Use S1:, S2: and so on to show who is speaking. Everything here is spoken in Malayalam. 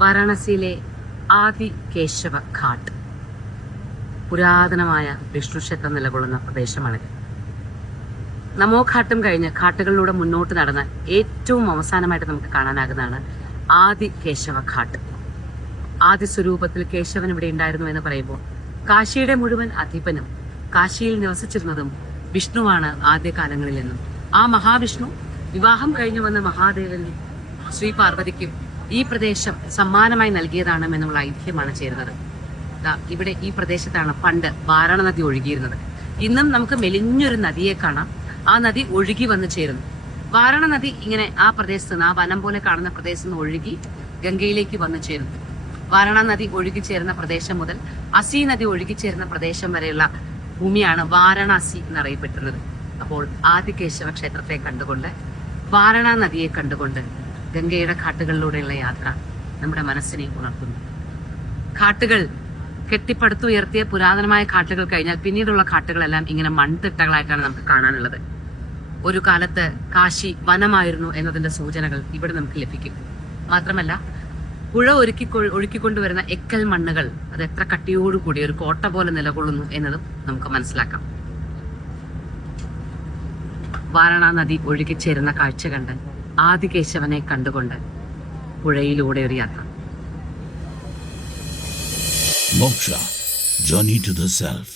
S1: വാരാണസിയിലെ ആദി കേശവ ഘാട്ട്. പുരാതനമായ വിഷ്ണു ക്ഷേത്രം നിലകൊള്ളുന്ന പ്രദേശമാണിത്. നമോ ഘാട്ടും കഴിഞ്ഞ് ഘാട്ടുകളിലൂടെ മുന്നോട്ട് നടന്ന ഏറ്റവും അവസാനമായിട്ട് നമുക്ക് കാണാനാകുന്നതാണ് ആദി കേശവ ഘാട്ട്. ആദി സ്വരൂപത്തിൽ കേശവൻ ഇവിടെ ഉണ്ടായിരുന്നു എന്ന് പറയുമ്പോൾ കാശിയുടെ മുഴുവൻ അധിപനും കാശിയിൽ നിവസിച്ചിരുന്നതും വിഷ്ണുവാണ് ആദ്യകാലങ്ങളിലെന്നും ആ മഹാവിഷ്ണു വിവാഹം കഴിഞ്ഞു വന്ന മഹാദേവനും ശ്രീ പാർവതിക്കും ഈ പ്രദേശം സമ്മാനമായി നൽകിയതാണ് എന്നുള്ള ഐതിഹ്യമാണ് ചേരുന്നത്. ഇവിടെ ഈ പ്രദേശത്താണ് പണ്ട് വാരണ നദി ഒഴുകിയിരുന്നത്. ഇന്നും നമുക്ക് മെലിഞ്ഞൊരു നദിയെ കാണാം. ആ നദി ഒഴുകി വന്ന് ചേരുന്നു. വാരണ നദി ഇങ്ങനെ ആ പ്രദേശത്ത് നിന്ന് ആ വനം പോലെ കാണുന്ന പ്രദേശത്ത് നിന്ന് ഒഴുകി ഗംഗയിലേക്ക് വന്നു ചേരുന്നു. വാരണ നദി ഒഴുകി ചേരുന്ന പ്രദേശം മുതൽ അസി നദി ഒഴുകി ചേരുന്ന പ്രദേശം വരെയുള്ള ഭൂമിയാണ് വാരണാസി എന്നറിയപ്പെട്ടിരുന്നത്. അപ്പോൾ ആദികേശവ ക്ഷേത്രത്തെ കണ്ടുകൊണ്ട് വാരണ നദിയെ കണ്ടുകൊണ്ട് ഗംഗയുടെ കാട്ടുകളിലൂടെയുള്ള യാത്ര നമ്മുടെ മനസ്സിനെ ഉണർത്തുന്നു. കാട്ടുകൾ കെട്ടിപ്പടുത്തുയർത്തിയ പുരാതനമായ കാട്ടുകൾ കഴിഞ്ഞാൽ പിന്നീടുള്ള കാട്ടുകളെല്ലാം ഇങ്ങനെ മൺതിട്ടകളായിട്ടാണ് നമുക്ക് കാണാനുള്ളത്. ഒരു കാലത്ത് കാശി വനമായിരുന്നു എന്നതിന്റെ സൂചനകൾ ഇവിടെ നമുക്ക് ലഭിക്കും. മാത്രമല്ല പുഴ ഒരുക്കി ഒഴുക്കിക്കൊണ്ടുവരുന്ന എക്കൽ മണ്ണുകൾ അത് എത്ര കട്ടിയോടുകൂടി ഒരു കോട്ട പോലെ നിലകൊള്ളുന്നു എന്നതും നമുക്ക് മനസ്സിലാക്കാം. വാരണാ നദി ഒഴുകിച്ചേരുന്ന കാഴ്ച കണ്ട് ആദികേശവനെ കണ്ടുകൊണ്ട് പുഴയിലൂടെ ഒരു യാത്ര
S2: Moksha journey to the Self.